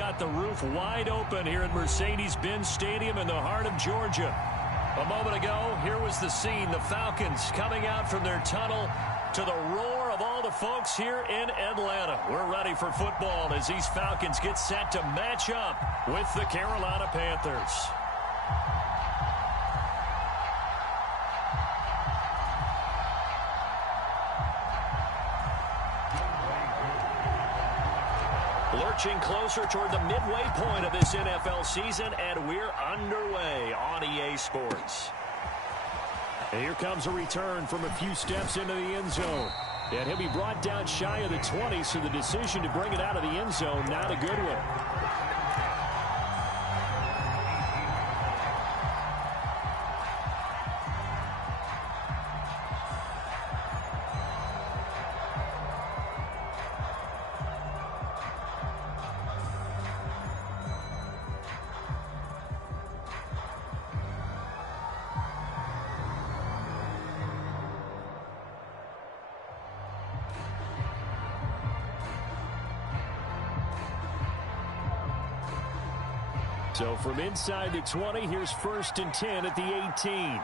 got the roof wide open here at Mercedes-Benz Stadium in the heart of Georgia. A moment ago, here was the scene. The Falcons coming out from their tunnel to the roar of all the folks here in Atlanta. We're ready for football as these Falcons get set to match up with the Carolina Panthers. Lurching closer toward the midway point of this NFL season, and we're underway on EA Sports. And here comes a return from a few steps into the end zone. And he'll be brought down shy of the 20, so the decision to bring it out of the end zone, not a good one. So from inside the 20, here's 1st and 10 at the 18.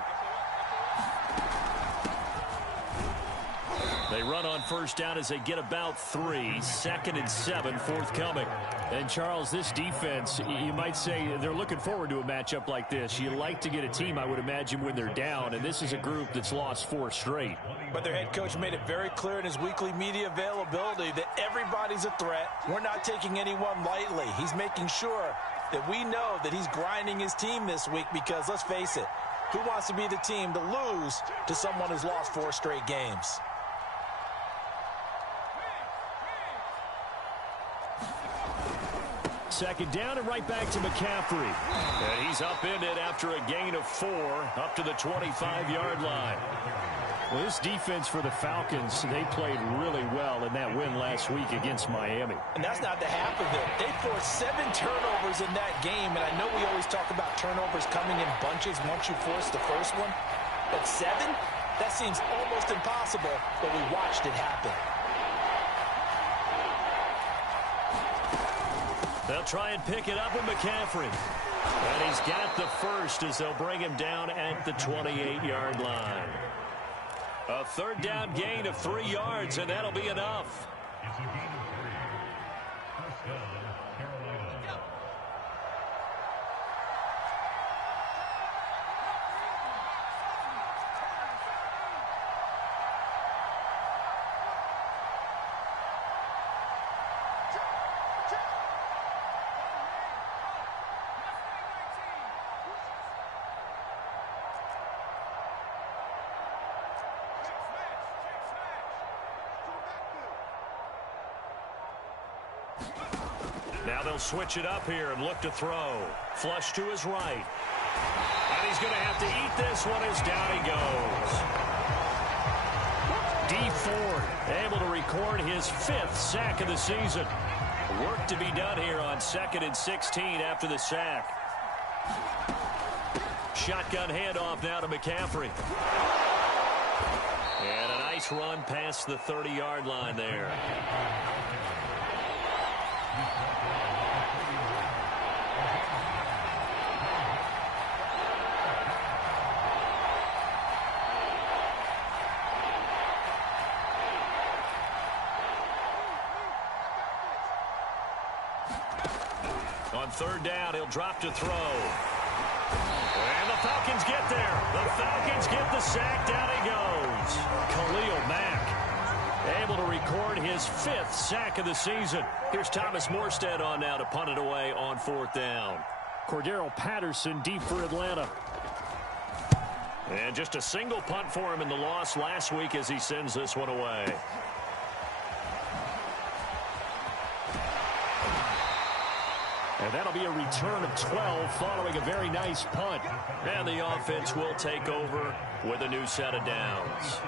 They run on first down as they get about 3. 2nd and 7 forthcoming. And, Charles, this defense, you might say they're looking forward to a matchup like this. You like to get a team, I would imagine, when they're down, and this is a group that's lost 4 straight. But their head coach made it very clear in his weekly media availability that everybody's a threat. We're not taking anyone lightly. He's making sure that we know that he's grinding his team this week because, let's face it, who wants to be the team to lose to someone who's lost 4 straight games? Second down and right back to McCaffrey. And he's upended after a gain of 4 up to the 25-yard line. Well, this defense for the Falcons, they played really well in that win last week against Miami. And that's not the half of it. They forced 7 turnovers in that game, and I know we always talk about turnovers coming in bunches once you force the first one. But 7? That seems almost impossible, but we watched it happen. They'll try and pick it up with McCaffrey. And he's got the first as they'll bring him down at the 28-yard line. A 3rd down gain of 3 yards, and that'll be enough. Now they'll switch it up here and look to throw. Flush to his right. And he's going to have to eat this one as down he goes. D. Ford able to record his 5th sack of the season. Work to be done here on 2nd and 16 after the sack. Shotgun handoff now to McCaffrey. And a nice run past the 30-yard line there. On 3rd down, he'll drop to throw. And the Falcons get there. The Falcons get the sack. Down he goes. Khalil Mack able to record his 5th sack of the season. Here's Thomas Morstead on now to punt it away on 4th down. Cordero Patterson deep for Atlanta. And just a single punt for him in the loss last week as he sends this one away. And that'll be a return of 12 following a very nice punt. And the offense will take over with a new set of downs.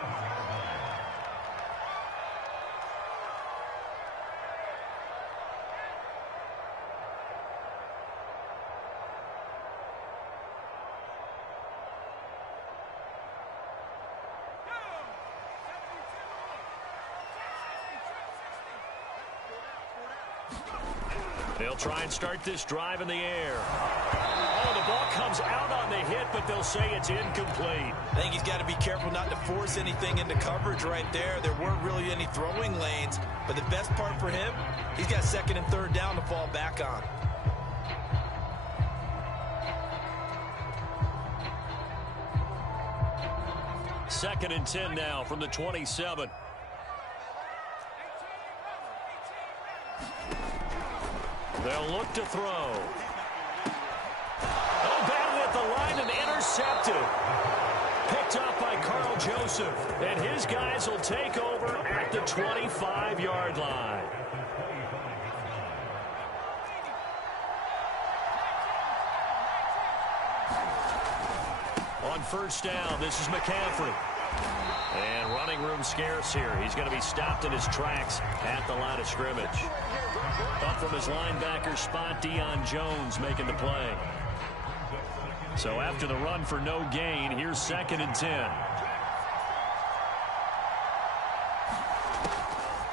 They'll try and start this drive in the air. Oh, the ball comes out on the hit, but they'll say it's incomplete. I think he's got to be careful not to force anything into coverage right there. There weren't really any throwing lanes, but the best part for him, he's got second and third down to fall back on. Second and 10 now from the 27. They'll look to throw. Oh, batted at the line and intercepted. Picked up by Carl Joseph. And his guys will take over at the 25-yard line. On first down, this is McCaffrey. And running room scarce here. He's going to be stopped in his tracks at the line of scrimmage. Up from his linebacker spot, Deion Jones making the play. So after the run for no gain, here's second and 10.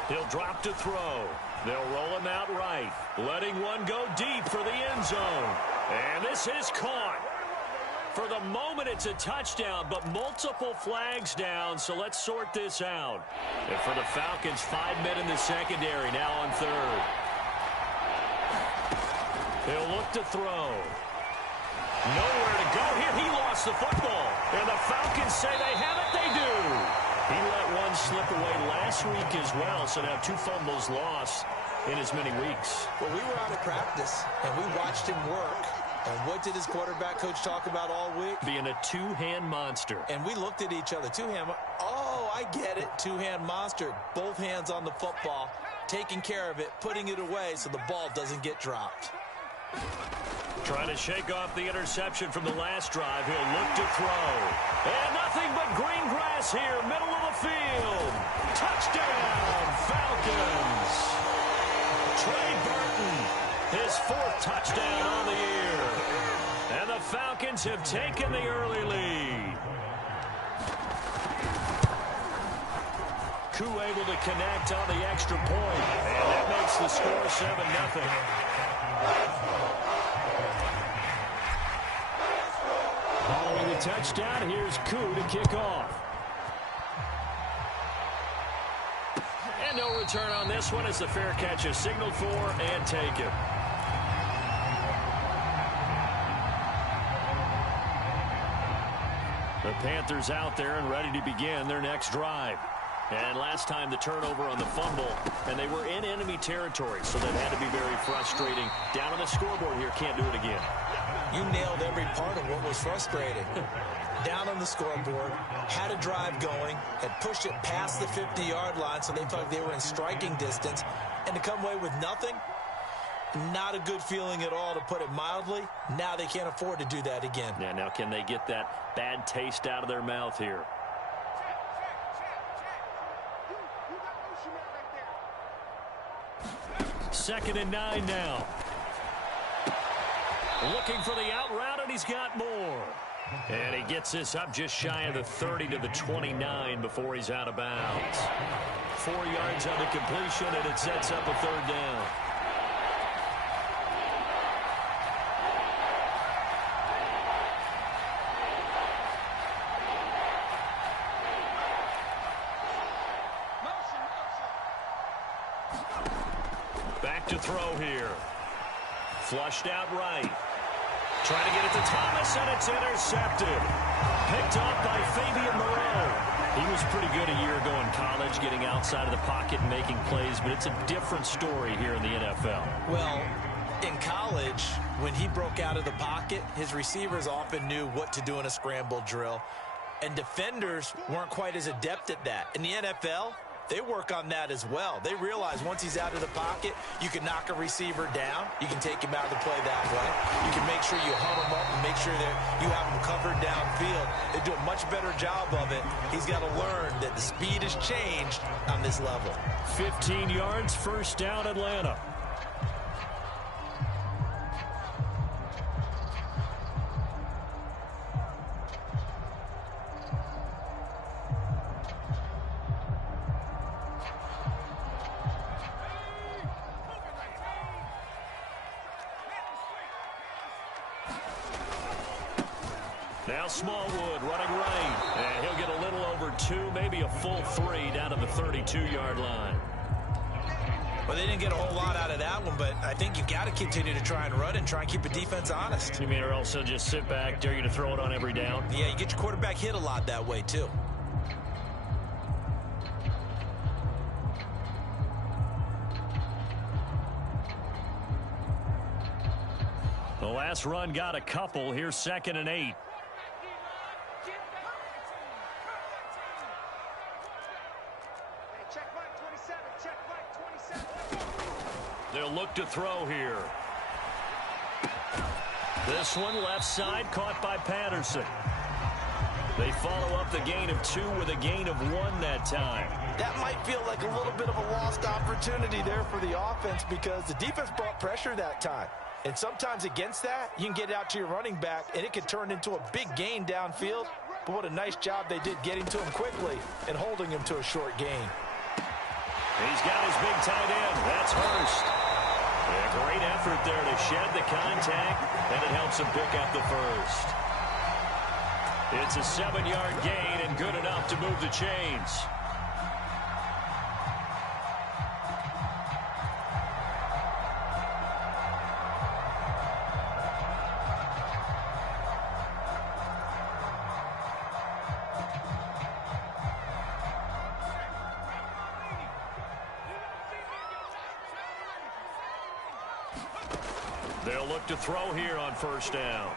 He'll drop to throw. They'll roll him out right, letting one go deep for the end zone. And this is caught. For the moment, it's a touchdown, but multiple flags down, so let's sort this out. And for the Falcons, 5 men in the secondary, now on third. He'll look to throw. Nowhere to go here. He lost the football. And the Falcons say they have it. They do. He let one slip away last week as well, so now 2 fumbles lost in as many weeks. Well, we were out of practice, and we watched him work. And what did his quarterback coach talk about all week? Being a two-hand monster. And we looked at each other. Two-hand. Oh, I get it. Two-hand monster. Both hands on the football, taking care of it, putting it away so the ball doesn't get dropped. Trying to shake off the interception from the last drive. He'll look to throw. And nothing but green grass here, middle of the field. Touchdown, Falcons. Trey Burton, his 4th touchdown on the year. And the Falcons have taken the early lead. Koo able to connect on the extra point. And that makes the score 7-0. Following the touchdown, here's Koo to kick off. And no return on this one as the fair catch is signaled for and taken. The Panthers out there and ready to begin their next drive. And last time the turnover on the fumble, and they were in enemy territory, so that had to be very frustrating. Down on the scoreboard here, can't do it again. You nailed every part of what was frustrating. Down on the scoreboard, had a drive going, had pushed it past the 50-yard line so they felt like they were in striking distance, and to come away with nothing, not a good feeling at all, to put it mildly. Now they can't afford to do that again. Yeah, now can they get that bad taste out of their mouth here? Second and 9 now. Looking for the out route, and he's got more. And he gets this up just shy of the 30 to the 29 before he's out of bounds. 4 yards on the completion, and it sets up a third down. Back to throw here. Flushed out right. Trying to get it to Thomas, and it's intercepted. Picked up by Fabian Moreau. He was pretty good a year ago in college, getting outside of the pocket and making plays, but it's a different story here in the NFL. Well, in college, when he broke out of the pocket, his receivers often knew what to do in a scramble drill, and defenders weren't quite as adept at that. In the NFL, they work on that as well. They realize once he's out of the pocket, you can knock a receiver down. You can take him out of the play that way. You can make sure you hunt him up and make sure that you have him covered downfield. They do a much better job of it. He's got to learn that the speed has changed on this level. 15 yards, first down, Atlanta. Now Smallwood running right. And he'll get a little over 2, maybe a full 3 down to the 32-yard line. Well, they didn't get a whole lot out of that one, but I think you've got to continue to try and run and try and keep the defense honest. You mean or else they'll just sit back, dare you to throw it on every down? Yeah, you get your quarterback hit a lot that way, too. The last run got a couple. Here's 2nd and 8. They'll look to throw here. This one left side caught by Patterson. They follow up the gain of 2 with a gain of 1 that time. That might feel like a little bit of a lost opportunity there for the offense because the defense brought pressure that time. And sometimes against that, you can get it out to your running back, and it can turn into a big gain downfield. But what a nice job they did getting to him quickly and holding him to a short gain. He's got his big tight end. That's Hurst. A great effort there to shed the contact, and it helps him pick up the first. It's a 7-yard gain and good enough to move the chains. They'll look to throw here on 1st down.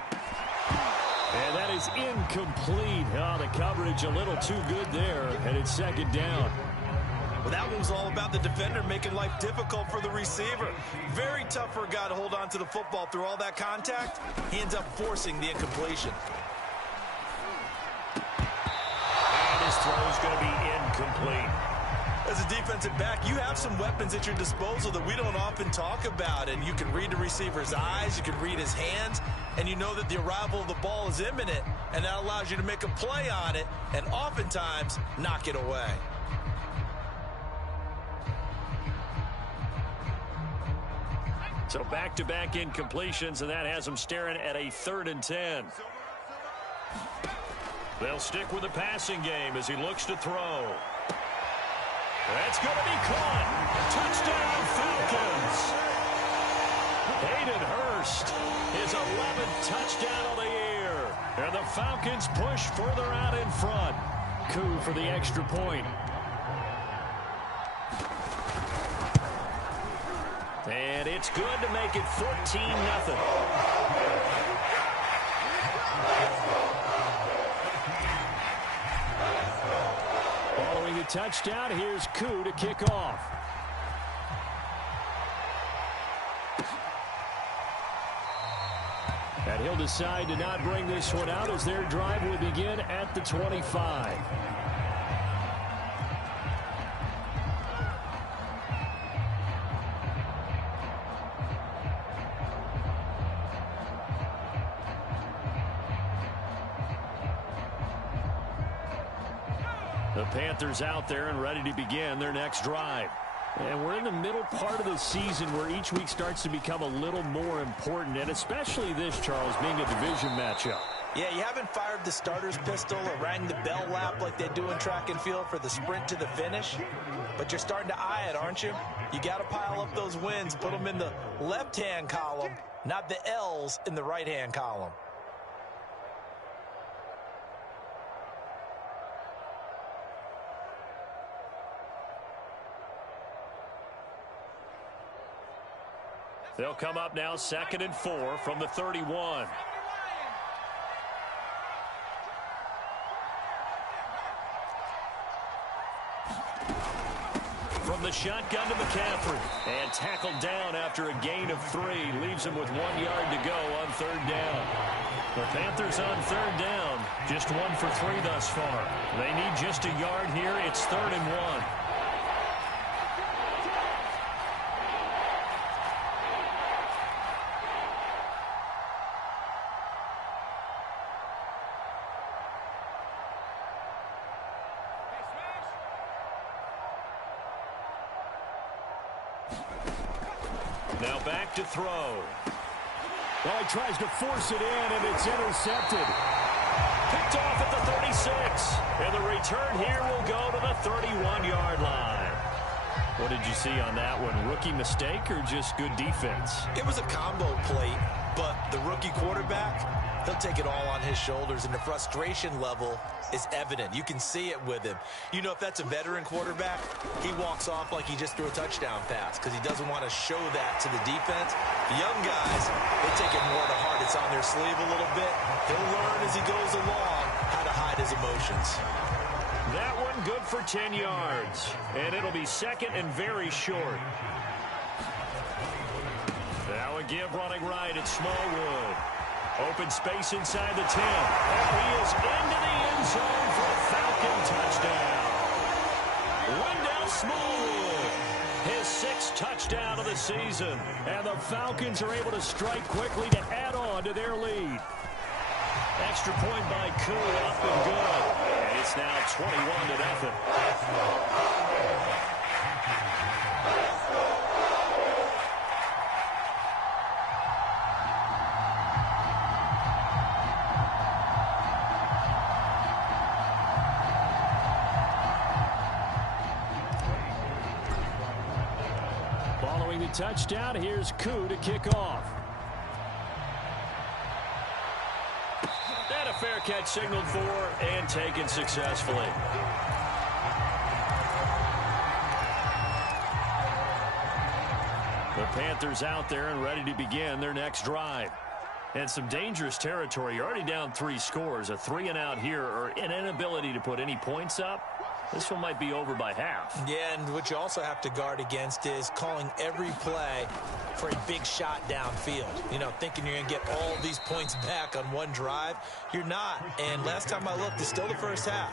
And that is incomplete. Oh, the coverage a little too good there, and it's 2nd down. Well, that one was all about the defender making life difficult for the receiver. Very tough for a guy to hold on to the football through all that contact. He ends up forcing the incompletion. And his throw is going to be incomplete. As a defensive back, you have some weapons at your disposal that we don't often talk about. And you can read the receiver's eyes, you can read his hands, and you know that the arrival of the ball is imminent, and that allows you to make a play on it and oftentimes knock it away. So back-to-back incompletions, and that has him staring at a 3rd and 10. They'll stick with the passing game as he looks to throw. That's going to be caught. Touchdown, Falcons. Hayden Hurst, his 11th touchdown of the year. And the Falcons push further out in front. Coup for the extra point. And it's good to make it 14-0. Following a touchdown, here's Coup to kick off. And he'll decide to not bring this one out as their drive will begin at the 25. The Panthers out there and ready to begin their next drive. And we're in the middle part of the season where each week starts to become a little more important, and especially this, Charles, being a division matchup. Yeah, you haven't fired the starter's pistol or rang the bell lap like they do in track and field for the sprint to the finish, but you're starting to eye it, aren't you? You got to pile up those wins, put them in the left-hand column, not the L's in the right-hand column. They'll come up now 2nd and 4 from the 31. From the shotgun to McCaffrey. And tackled down after a gain of 3. Leaves him with 1 yard to go on 3rd down. The Panthers on 3rd down. Just 1 for 3 thus far. They need just a yard here. It's 3rd and 1. Now back to throw. Well, he tries to force it in, and it's intercepted. Picked off at the 36. And the return here will go to the 31-yard line. What did you see on that one? Rookie mistake or just good defense? It was a combo plate, but the rookie quarterback, he'll take it all on his shoulders, and the frustration level is evident. You can see it with him. You know, if that's a veteran quarterback, he walks off like he just threw a touchdown pass because he doesn't want to show that to the defense. The young guys, they take it more to heart. It's on their sleeve a little bit. He'll learn as he goes along how to hide his emotions. That one good for 10 yards. And it'll be second and very short. Now a give running right at Smallwood. Open space inside the 10. And he is into the end zone for a Falcon touchdown. Wendell Smallwood, his 6th touchdown of the season. And the Falcons are able to strike quickly to add on to their lead. Extra point by Koo, up and good. And it's now 21-0. Following the touchdown, here's Koo to kick off. And a fair catch signaled for and taken successfully. The Panthers out there and ready to begin their next drive. And some dangerous territory. You're already down 3 scores. A 3-and-out here or an inability to put any points up. This one might be over by half. Yeah, and what you also have to guard against is calling every play for a big shot downfield. You know, thinking you're going to get all these points back on one drive. You're not. And last time I looked, it's still the first half.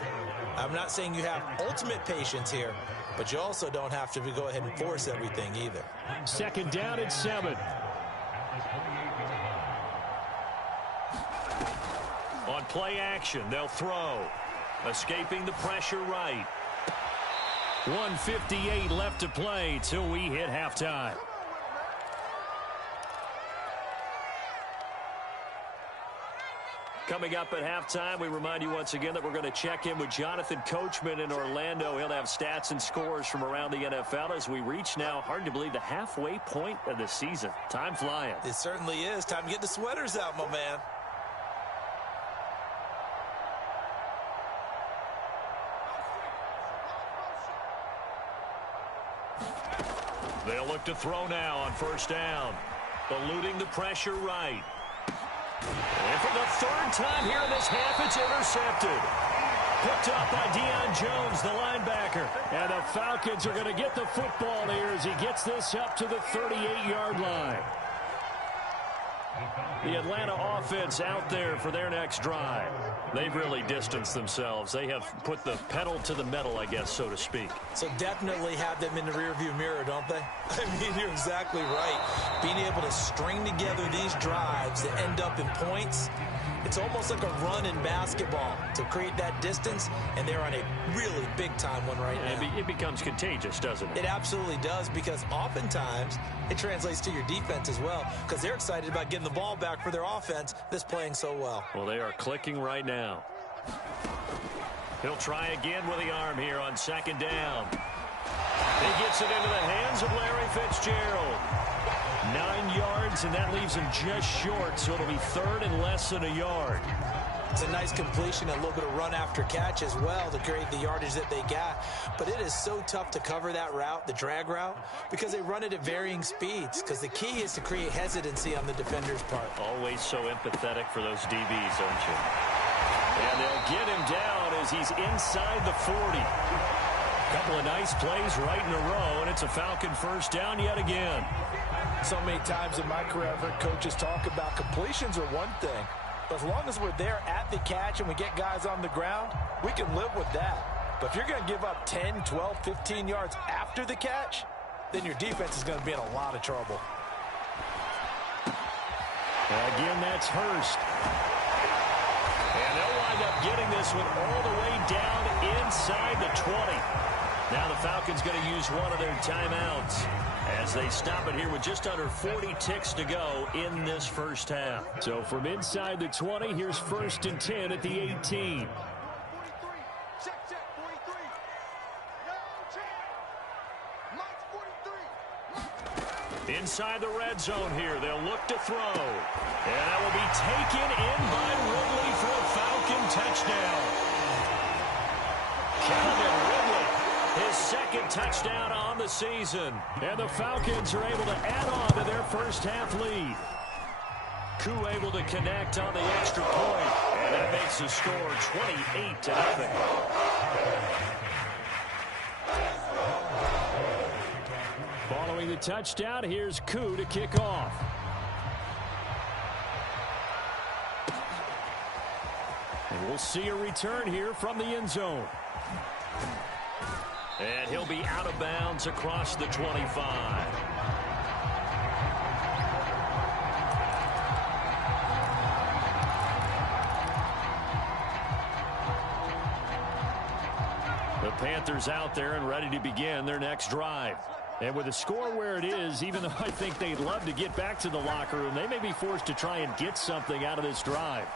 I'm not saying you have ultimate patience here, but you also don't have to go ahead and force everything either. Second down and 7. On play action, they'll throw. Escaping the pressure right. 1:58 left to play till we hit halftime. Coming up at halftime, we remind you once again that we're going to check in with Jonathan Coachman in Orlando. He'll have stats and scores from around the NFL as we reach now, hard to believe, the halfway point of the season. Time flying. It certainly is. Time to get the sweaters out, my man. They'll look to throw now on first down. Eluding the pressure right. And for the 3rd time here in this half, it's intercepted. Picked up by Deion Jones, the linebacker. And the Falcons are going to get the football here as he gets this up to the 38-yard line. The Atlanta offense out there for their next drive. They've really distanced themselves. They have put the pedal to the metal, I guess, so to speak. So definitely have them in the rearview mirror, don't they? I mean, you're exactly right. Being able to string together these drives that end up in points, it's almost like a run in basketball to create that distance, and they're on a really big-time one right now. It becomes contagious, doesn't it? It absolutely does, because oftentimes it translates to your defense as well, because they're excited about getting the ball back for their offense that's playing so well. Well, they are clicking right now. He'll try again with the arm here on second down. He gets it into the hands of Larry Fitzgerald. 9 yards, and that leaves him just short, so it'll be 3rd and less than a yard. It's a nice completion, a little bit of run after catch as well to create the yardage that they got. But it is so tough to cover that route, the drag route, because they run it at varying speeds, because the key is to create hesitancy on the defender's part. Always so empathetic for those DBs, aren't you? And they'll get him down as he's inside the 40. Couple of nice plays right in a row, and it's a Falcon first down yet again. So many times in my career, I've heard coaches talk about completions are one thing. But as long as we're there at the catch and we get guys on the ground, we can live with that. But if you're going to give up 10, 12, 15 yards after the catch, then your defense is going to be in a lot of trouble. Again, that's Hurst. And they'll wind up getting this one all the way down inside the 20. Now the Falcons going to use one of their timeouts as they stop it here with just under 40 ticks to go in this first half. So from inside the 20, here's 1st and 10 at the 18. Inside the red zone here, they'll look to throw. And that will be taken in by Ridley for a Falcon touchdown. Calvin Ridley, his 2nd touchdown on the season. And the Falcons are able to add on to their first half lead. Koo able to connect on the extra point. And that makes the score 28-0. Following the touchdown, here's Koo to kick off. And we'll see a return here from the end zone. And he'll be out of bounds across the 25. The Panthers out there and ready to begin their next drive. And with the score where it is, even though I think they'd love to get back to the locker room, they may be forced to try and get something out of this drive.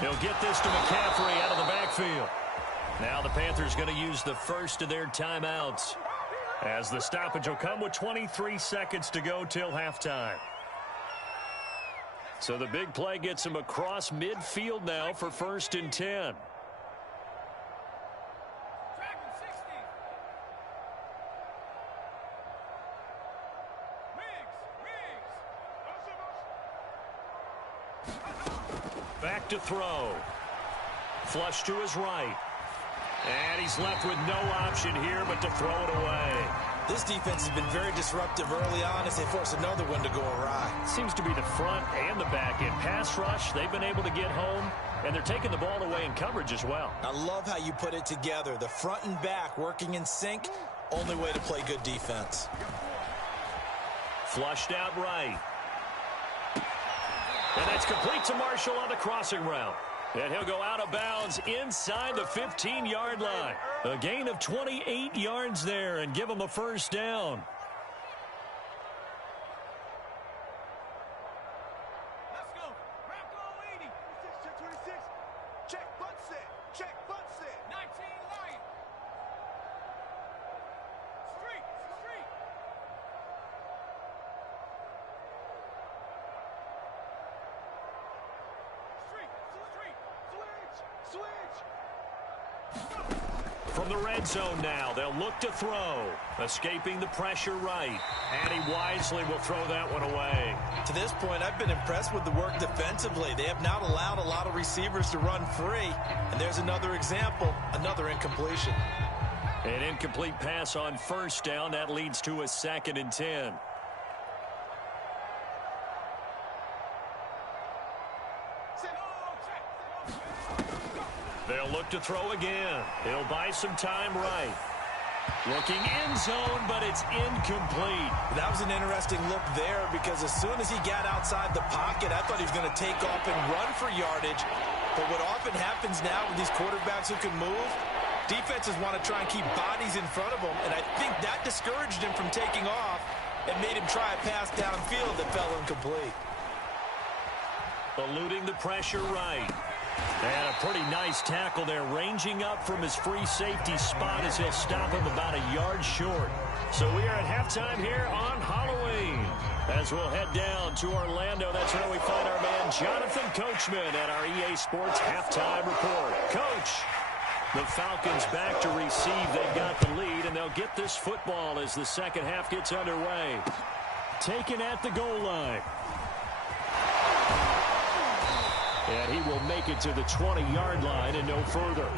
He'll get this to McCaffrey out of the backfield. Now the Panthers going to use the first of their timeouts, as the stoppage will come with 23 seconds to go till halftime. So the big play gets him across midfield now for 1st and 10. Back to throw. Flush to his right. And he's left with no option here but to throw it away. This defense has been very disruptive early on as they force another one to go awry. Seems to be the front and the back end. Pass rush, they've been able to get home, and they're taking the ball away in coverage as well. I love how you put it together. The front and back working in sync. Only way to play good defense. Flushed out right. And that's complete to Marshall on the crossing route. And he'll go out of bounds inside the 15-yard line. A gain of 28 yards there and give him a first down. Let's go. Rocco 80. 26. Check butt set. Check butt set. 19 Lion. Street. Switch. From the red zone now, they'll look to throw. Escaping the pressure right. And he wisely will throw that one away. To this point, I've been impressed with the work defensively. They have not allowed a lot of receivers to run free. And there's another example, another incompletion. An incomplete pass on first down. That leads to a 2nd and 10. They'll look to throw again. He'll buy some time right. Looking end zone, but it's incomplete. That was an interesting look there because as soon as he got outside the pocket, I thought he was going to take off and run for yardage. But what often happens now with these quarterbacks who can move, defenses want to try and keep bodies in front of them, and I think that discouraged him from taking off and made him try a pass downfield that fell incomplete. Eluding the pressure right. And a pretty nice tackle there, ranging up from his free safety spot as he'll stop him about a yard short. So we are at halftime here on Halloween. As we'll head down to Orlando, that's where we find our man Jonathan Coachman at our EA Sports Halftime Report. Coach, the Falcons back to receive. They've got the lead, and they'll get this football as the second half gets underway. Taken at the goal line. And he will make it to the 20-yard line and no further.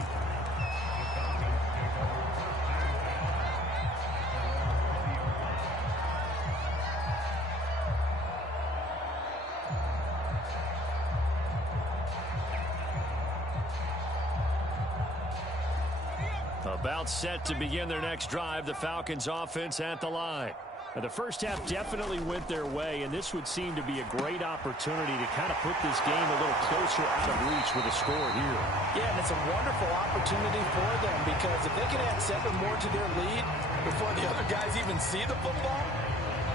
About set to begin their next drive, the Falcons offense at the line. The first half definitely went their way, and this would seem to be a great opportunity to kind of put this game a little closer out of reach with a score here. Yeah, and it's a wonderful opportunity for them because if they can add 7 more to their lead before the other guys even see the football,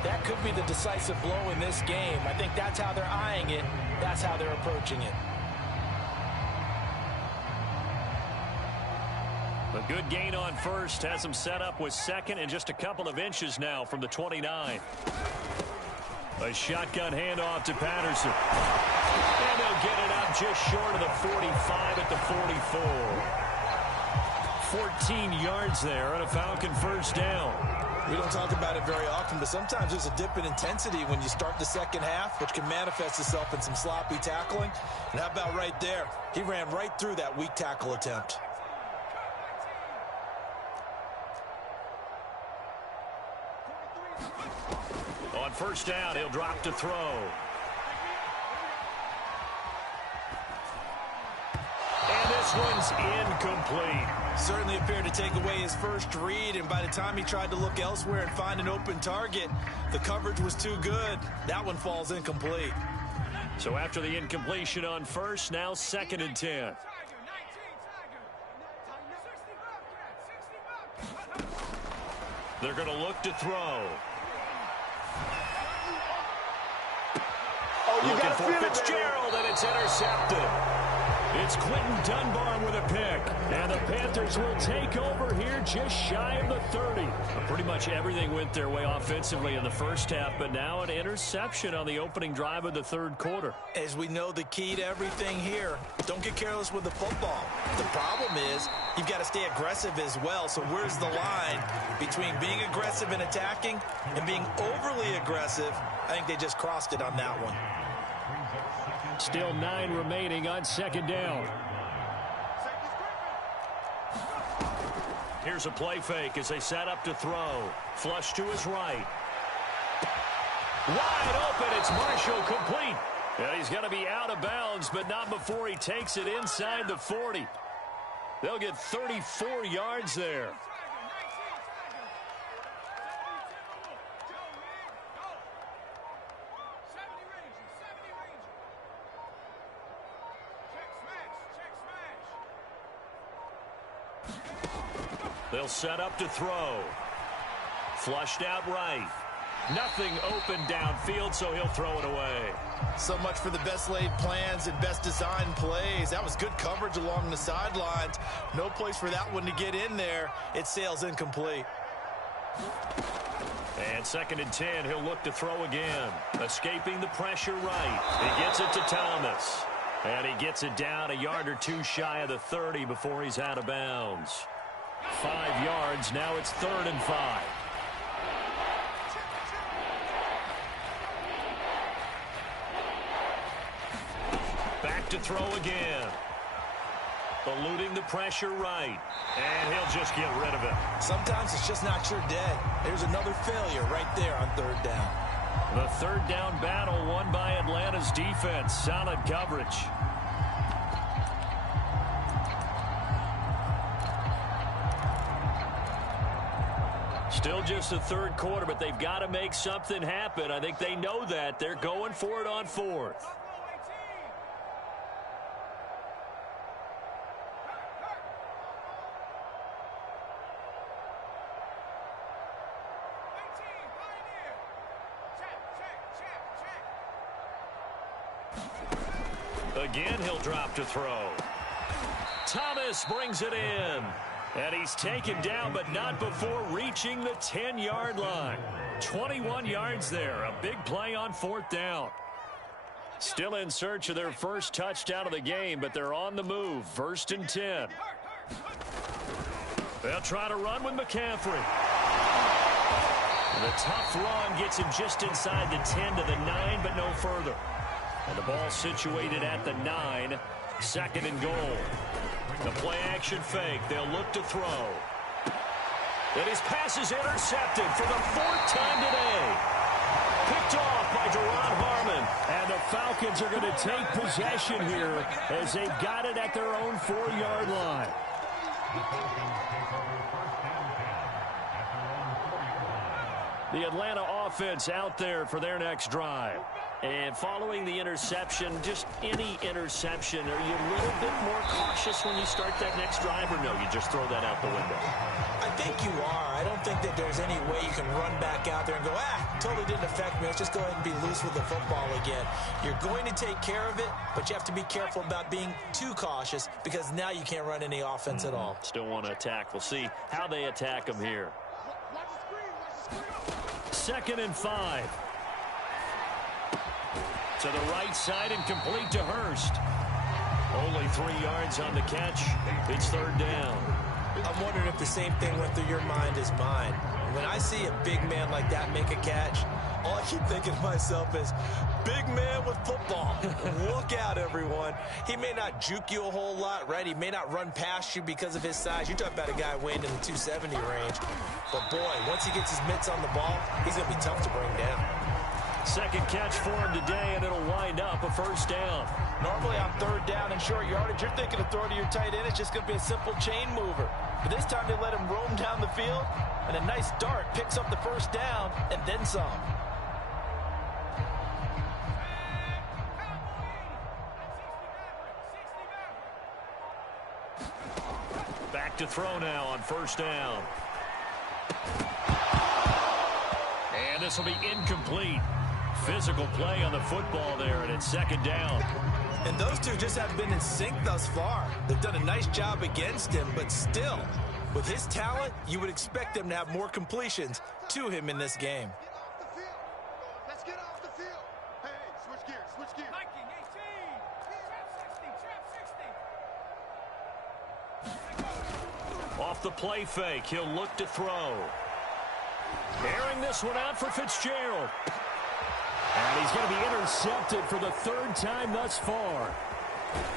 that could be the decisive blow in this game. I think that's how they're eyeing it. That's how they're approaching it. A good gain on first has them set up with second and just a couple of inches now from the 29. A shotgun handoff to Patterson. And they'll get it up just short of the 45 at the 44. 14 yards there on a Falcon first down. We don't talk about it very often, but sometimes there's a dip in intensity when you start the second half, which can manifest itself in some sloppy tackling. And how about right there? He ran right through that weak tackle attempt. On first down, he'll drop to throw. And this one's incomplete. Certainly appeared to take away his first read, and by the time he tried to look elsewhere and find an open target, the coverage was too good. That one falls incomplete. So after the incompletion on first, now 2nd and 10. They're going to look to throw. Looking for Fitzgerald, and it's intercepted. It's Quentin Dunbar with a pick. And the Panthers will take over here just shy of the 30. Pretty much everything went their way offensively in the first half, but now an interception on the opening drive of the third quarter. As we know, the key to everything here, don't get careless with the football. The problem is you've got to stay aggressive as well. So where's the line between being aggressive and attacking and being overly aggressive? I think they just crossed it on that one. Still 9 remaining on 2nd down. Here's a play fake as they set up to throw. Flush to his right. Wide open. It's Marshall complete. And he's going to be out of bounds, but not before he takes it inside the 40. They'll get 34 yards there. They'll set up to throw. Flushed out right. Nothing open downfield, so he'll throw it away. So much for the best laid plans and best designed plays. That was good coverage along the sidelines. No place for that one to get in there. It sails incomplete. And 2nd and 10, he'll look to throw again. Escaping the pressure right. He gets it to Thomas. And he gets it down a yard or two shy of the 30 before he's out of bounds. 5 yards. Now it's 3rd and 5. Back to throw again. Eluding the pressure right. And he'll just get rid of it. Sometimes it's just not your day. There's another failure right there on 3rd down. The 3rd down battle won by Atlanta's defense. Solid coverage. Still just the third quarter, but they've got to make something happen. I think they know that. They're going for it on 4th. Again, he'll drop to throw. Thomas brings it in. And he's taken down, but not before reaching the 10-yard line. 21 yards there. A big play on 4th down. Still in search of their first touchdown of the game, but they're on the move. 1st and 10. They'll try to run with McCaffrey. The tough run gets him just inside the 10 to the 9, but no further. And the ball situated at the 9. 2nd and goal. The play-action fake. They'll look to throw. And his pass is intercepted for the 4th time today. Picked off by Deron Harmon. And the Falcons are going to take possession here as they've got it at their own 4-yard line. The Atlanta offense out there for their next drive. And following the interception, just any interception, are you a little bit more cautious when you start that next drive, or no, you just throw that out the window? I think you are. I don't think that there's any way you can run back out there and go, totally didn't affect me. Let's just go ahead and be loose with the football again. You're going to take care of it, but you have to be careful about being too cautious because now you can't run any offense at all. Still want to attack. We'll see how they attack them here. 2nd and 5. To the right side and complete to Hurst. Only 3 yards on the catch. It's 3rd down. I'm wondering if the same thing went through your mind as mine. When I see a big man like that make a catch, all I keep thinking to myself is, big man with football. Look out, everyone. He may not juke you a whole lot, right? He may not run past you because of his size. You're talking about a guy weighing in the 270 range. But, boy, once he gets his mitts on the ball, he's going to be tough to bring down. 2nd catch for him today, and it'll wind up a 1st down. Normally on 3rd down and short yardage, you're thinking of throwing to your tight end. It's just going to be a simple chain mover. But this time they let him roam down the field, and a nice dart picks up the 1st down and then some. Back to throw now on 1st down. And this will be incomplete. Physical play on the football there, and it's 2nd down. And those two just haven't been in sync thus far. They've done a nice job against him, but still, with his talent, you would expect them to have more completions to him in this game. Let's get off the field. Hey, switch gears, switch gears. 19, 18, trap 60. Off the play fake, he'll look to throw. Airing this one out for Fitzgerald. And he's going to be intercepted for the 3rd time thus far.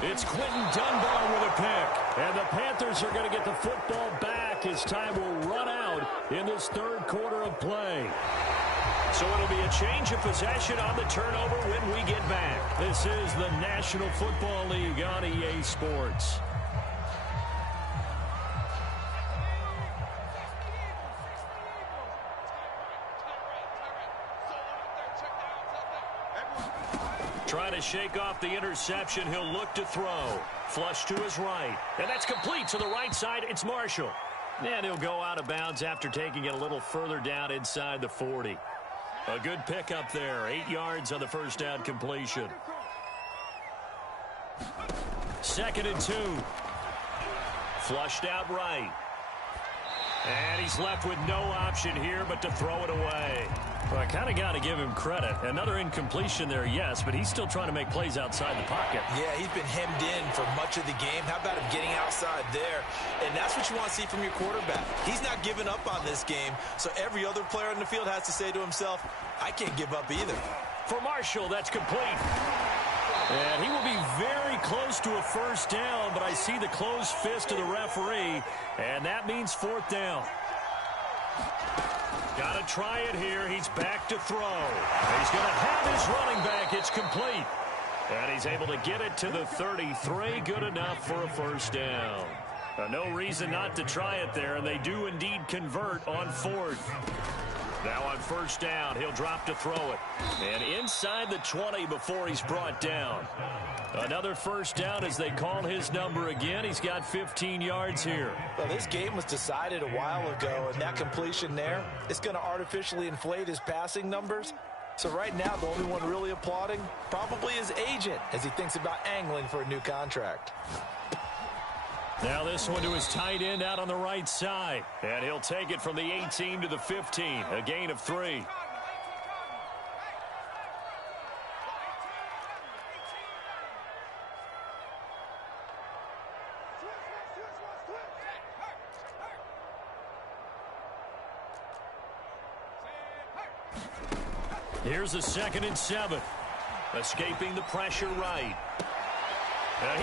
It's Quentin Dunbar with a pick. And the Panthers are going to get the football back as time will run out in this 3rd quarter of play. So it'll be a change of possession on the turnover when we get back. This is the National Football League on EA Sports. Trying to shake off the interception. He'll look to throw. Flush to his right. And that's complete to the right side. It's Marshall. And he'll go out of bounds after taking it a little further down inside the 40. A good pickup there. 8 yards on the 1st down completion. 2nd and 2. Flushed out right. And he's left with no option here but to throw it away. Well, I kind of got to give him credit. Another incompletion there, yes, but he's still trying to make plays outside the pocket. Yeah, he's been hemmed in for much of the game. How about him getting outside there? And that's what you want to see from your quarterback. He's not giving up on this game, so every other player on the field has to say to himself, I can't give up either. For Marshall, that's complete. And he will be very close to a 1st down, but I see the closed fist of the referee, and that means 4th down. Got to try it here. He's back to throw. He's going to have his running back. It's complete. And he's able to get it to the 33. Good enough for a 1st down. No reason not to try it there, and they do indeed convert on 4th. Now on 1st down, he'll drop to throw it. And inside the 20 before he's brought down. Another 1st down as they call his number again. He's got 15 yards here. Well, this game was decided a while ago, and that completion there is going to artificially inflate his passing numbers. So right now, the only one really applauding probably his agent as he thinks about angling for a new contract. Now this one to his tight end out on the right side. And he'll take it from the 18 to the 15. A gain of 3. Here's a 2nd and 7. Escaping the pressure right.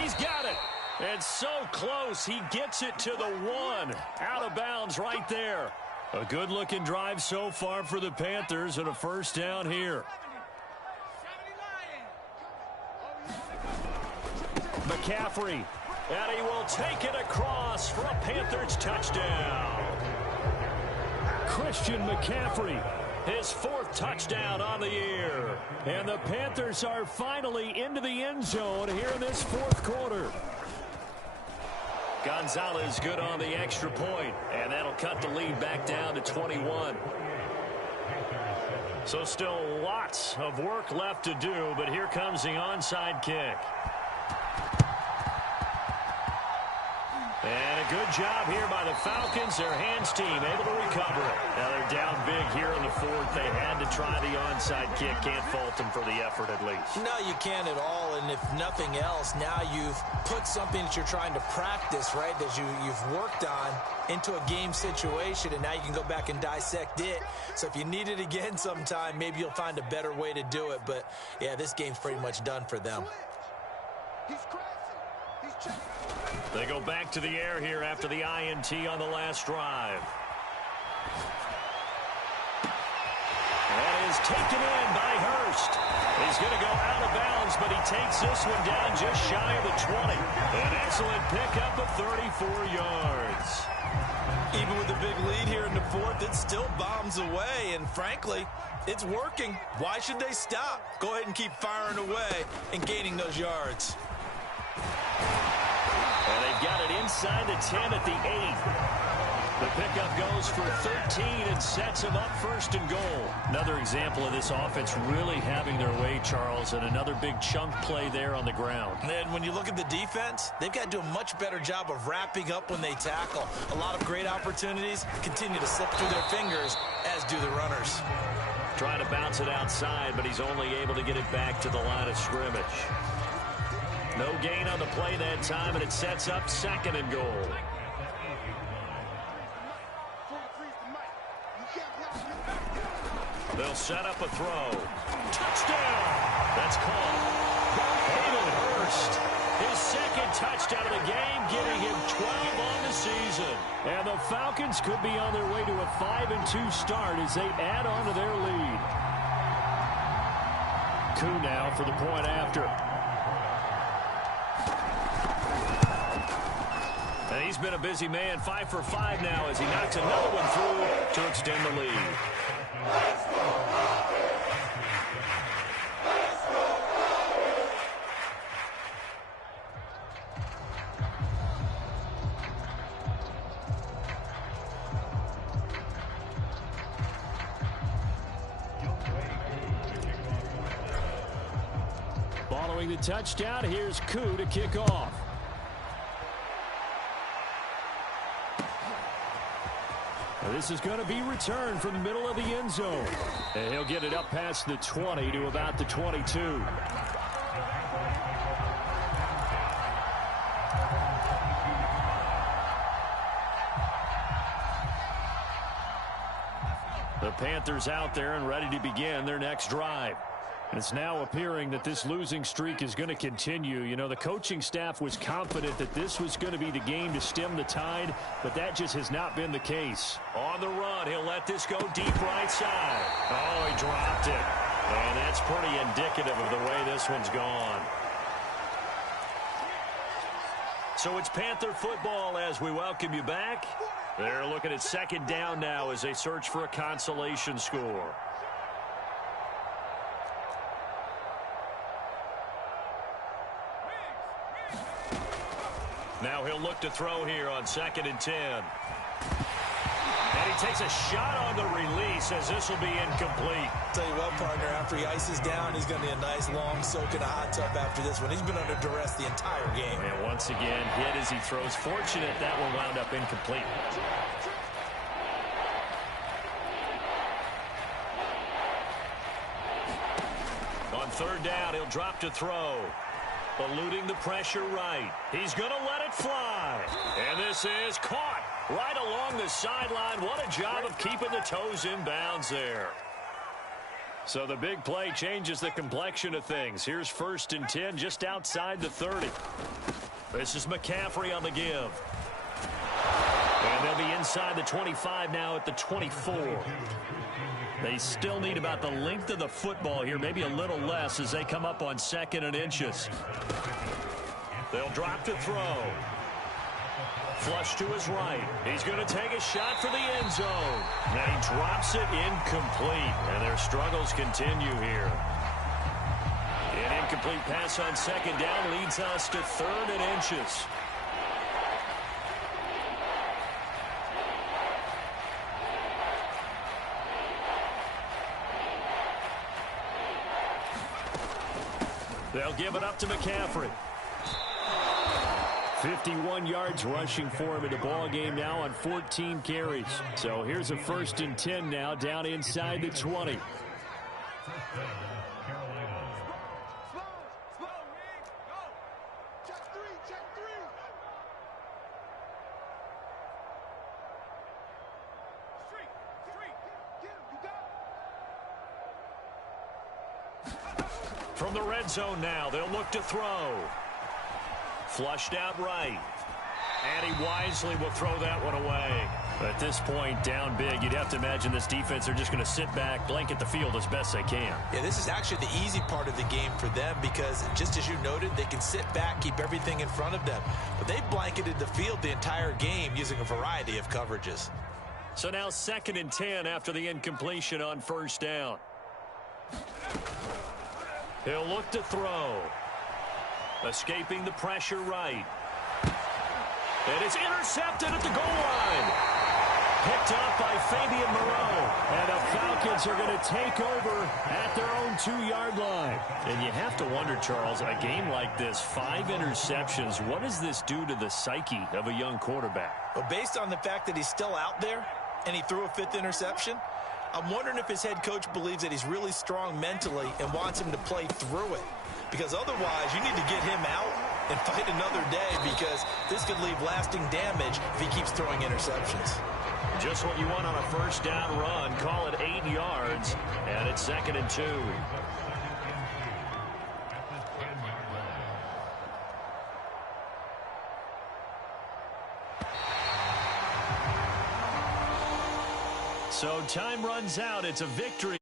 He's got it. And so close, he gets it to the 1. Out of bounds right there. A good-looking drive so far for the Panthers and a 1st down here. McCaffrey, and he will take it across for a Panthers touchdown. Christian McCaffrey His 4th touchdown on the year. And the Panthers are finally into the end zone here in this 4th quarter. Gonzalez good on the extra point, and that'll cut the lead back down to 21. So still lots of work left to do, but here comes the onside kick. And a good job here by the Falcons. Their hands team able to recover it. Now they're down big here in the 4th. They had to try the onside kick. Can't fault them for the effort at least. No, you can't at all. And if nothing else, now you've put something that you're trying to practice, right, that you've worked on into a game situation, and now you can go back and dissect it. So if you need it again sometime, maybe you'll find a better way to do it. But, yeah, this game's pretty much done for them. He's crashing. He's checking. They go back to the air here after the INT on the last drive. That is taken in by Hurst. He's going to go out of bounds, but he takes this one down just shy of the 20. An excellent pickup of 34 yards. Even with the big lead here in the 4th, it still bombs away, and frankly, it's working. Why should they stop? Go ahead and keep firing away and gaining those yards. And they've got it inside the 10 at the 8. The pickup goes for 13 and sets them up 1st and goal. Another example of this offense really having their way, Charles, and another big chunk play there on the ground. And when you look at the defense, they've got to do a much better job of wrapping up when they tackle. A lot of great opportunities continue to slip through their fingers, as do the runners. Trying to bounce it outside, but he's only able to get it back to the line of scrimmage. No gain on the play that time, and it sets up 2nd and goal. They'll set up a throw. Touchdown! That's caught. Hayden Hurst, his 2nd touchdown of the game, giving him 12 on the season. And the Falcons could be on their way to a 5-2 start as they add on to their lead. Koo now for the point after. And he's been a busy man, 5 for 5 now as he knocks another one through to extend the lead. Following the touchdown, here's Koo to kick off. This is going to be returned from the middle of the end zone. And he'll get it up past the 20 to about the 22. The Panthers out there and ready to begin their next drive. And it's now appearing that this losing streak is going to continue. You know, the coaching staff was confident that this was going to be the game to stem the tide, but that just has not been the case. On the run, he'll let this go deep right side. Oh, he dropped it. And that's pretty indicative of the way this one's gone. So it's Panther football as we welcome you back. They're looking at 2nd down now as they search for a consolation score. Now he'll look to throw here on 2nd and 10. And he takes a shot on the release as this will be incomplete. Tell you what, partner, after he ices down, he's going to be a nice long soak in a hot tub after this one. He's been under duress the entire game. And once again, hit as he throws. Fortunate that one wound up incomplete. On 3rd down, he'll drop to throw. Eluding the pressure right. He's going to let it fly. And this is caught right along the sideline. What a job of keeping the toes in bounds there. So the big play changes the complexion of things. Here's 1st and 10 just outside the 30. This is McCaffrey on the give. And they'll be inside the 25 now at the 24. They still need about the length of the football here, maybe a little less as they come up on 2nd and inches. They'll drop to throw. Flush to his right. He's going to take a shot for the end zone. And he drops it incomplete. And their struggles continue here. An incomplete pass on second down leads us to 3rd and inches. They'll give it up to McCaffrey. 51 yards rushing for him in the ball game now on 14 carries. So here's a 1st and 10 now down inside the 20. From the red zone now, they'll look to throw. Flushed out right. And he wisely will throw that one away. At this point, down big, you'd have to imagine this defense are just going to sit back, blanket the field as best they can. Yeah, this is actually the easy part of the game for them because, just as you noted, they can sit back, keep everything in front of them. But they blanketed the field the entire game using a variety of coverages. So now 2nd and 10 after the incompletion on 1st down. He'll look to throw. Escaping the pressure right. And it's intercepted at the goal line. Picked up by Fabian Moreau. And the Falcons are going to take over at their own 2-yard line. And you have to wonder, Charles, a game like this, 5 interceptions, what does this do to the psyche of a young quarterback? Well, based on the fact that he's still out there and he threw a 5th interception, I'm wondering if his head coach believes that he's really strong mentally and wants him to play through it. Because otherwise, you need to get him out and fight another day because this could leave lasting damage if he keeps throwing interceptions. Just what you want on a 1st down run. Call it 8 yards, and it's 2nd and 2. So time runs out. It's a victory.